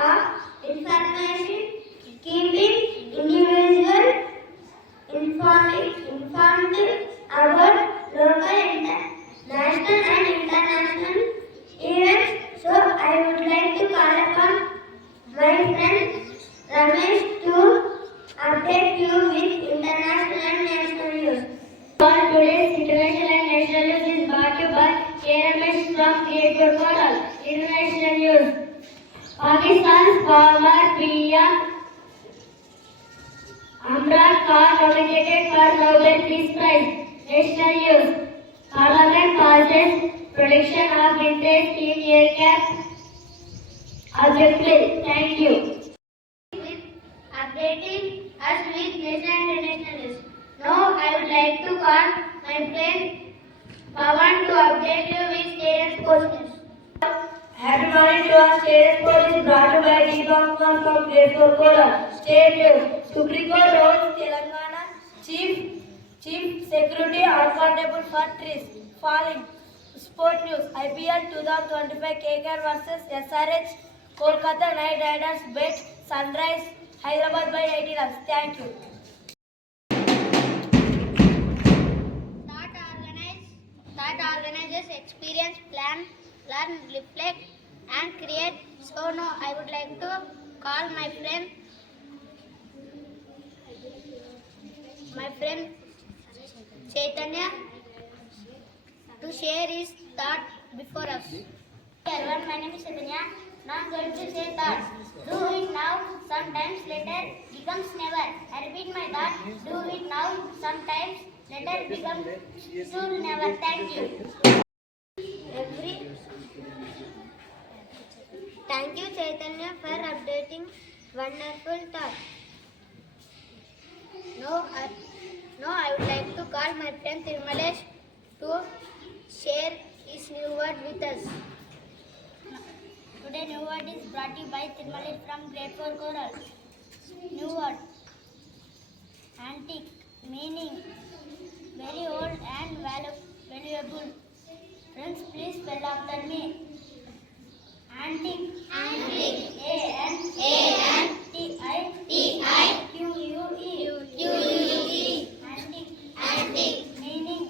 of information, keeping individual informed about local, national and international events. So I would like to call upon my friend Ramesh to update you with international and national news. For today's international and national news is brought to you by Ramesh from Gadwal. International news. Pakistan's former PM Imran Khan nominated for Nobel Peace Prize. National news. Parliament passes protection of interest in aircraft objectively. Thank you. Updating us with national and international news. Now I would like to call my friend Pawan to update you with state and sports news. Happy morning to our state sport is brought to you by Deepak from Gadwal. State news. Supreme Court holds Telangana Chief Security accountable for trees falling. Sport news. IPL 2025 KKR vs SRH. Kolkata Knight Riders beat Sunrise Hyderabad by 80 runs. Thank you. That organizes experience, plan, learn, reflect and create. So now I would like to call my friend Chaitanya to share his thought before us. Everyone, my name is Chaitanya. Now I am going to say thoughts. Do it now, sometimes later becomes never. I repeat my thought. Do it now, sometimes later becomes soon never. Thank you. Thank you, Chaitanya, for updating wonderful thought. Now I would like to call my friend Tirmalesh to share his new word with us. Today new word is brought to you by Tirmalesh from Grade 4 Coral. New word. Antique. Meaning very old and valuable. Friends, please spell after me. Antique. Antique. A-N-T-I-Q-U-E. Antique. Antique. Meaning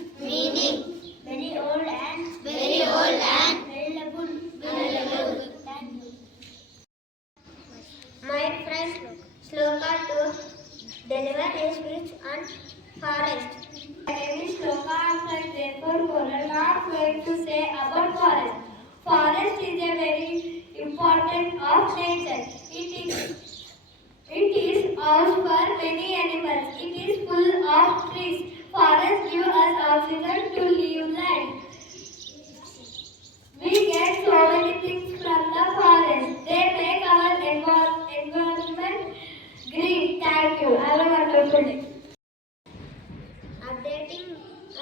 very old and valuable. Thank you. My friend Shloka to deliver a speech on forest. My name is Shloka. I am from Grade 4 Coral. Now I am going to say about forest. Forest is a very important of nature. It is house for many animals. It is full of trees. Forests give us oxygen to live life. We get so many things from the forest. They make our environment green. Thank you. Have a wonderful day. Updating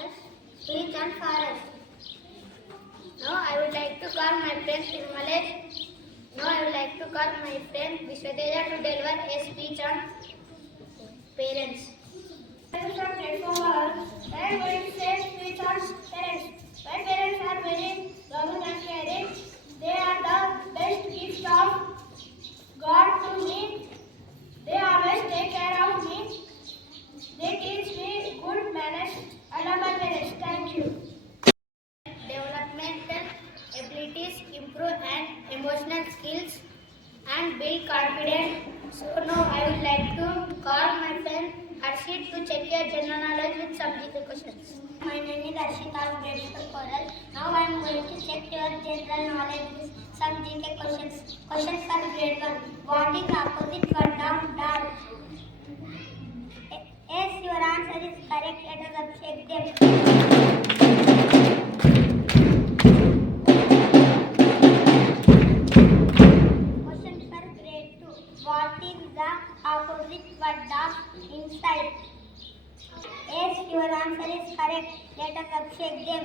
us speech on forest. Now I would like to call my friend Tirmalesh. Now I would like to call my friend Vishwateja to deliver a speech on parents. I am from Grade 4 Coral. I am going to say speech on parents. My parents are very loving and caring. They are the best gift of God to me. They always take care of me. They teach me good manners. I love my parents. Thank you. Developmental abilities improve and emotional skills and build confidence. So now I would like to call my friend Arshit to check your general knowledge with some GK questions. My name is Arshit. I am Grade 4 Coral. Now I am going to check your general knowledge with some GK questions. Questions for Grade 1. What is opposite for dark? Yes, your answer is correct. Let us check them. Question for Grade 2. What is the opposite word of inside? Yes, your answer is correct. Let us check them.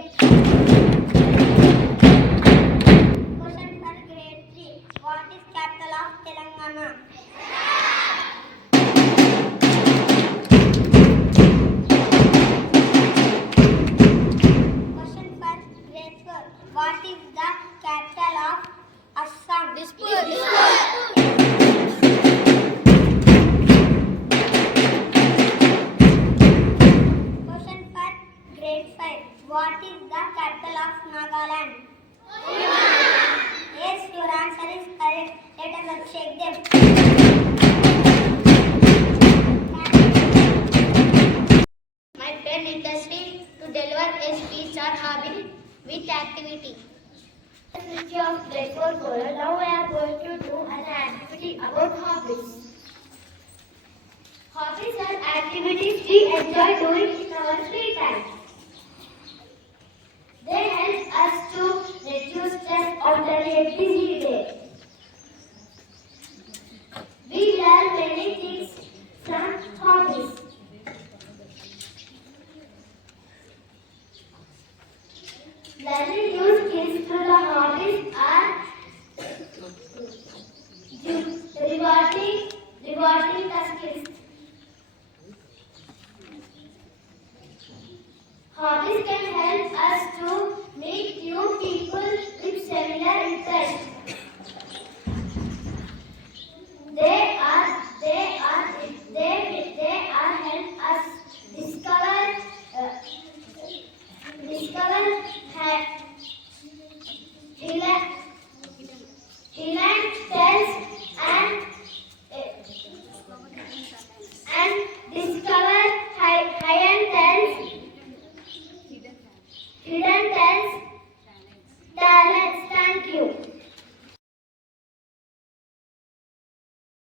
Question for Grade 3. What is capital of Telangana? Question for Grade 4. What is the capital of Assam? Dispur. is correct. Let us shake them. My friend interested to deliver a speech on hobby with activity. Switch off breakfast caller. Now I am going to do an activity about hobbies. Hobbies are activities we enjoy doing in our free time. They help us to reduce stress after a busy day. We learn many things from hobbies. Learning new skills through the hobbies are rewarding the skills. Hobbies can help us to meet new people with similar interests. They are help us discover hidden talents and discover high-end talents.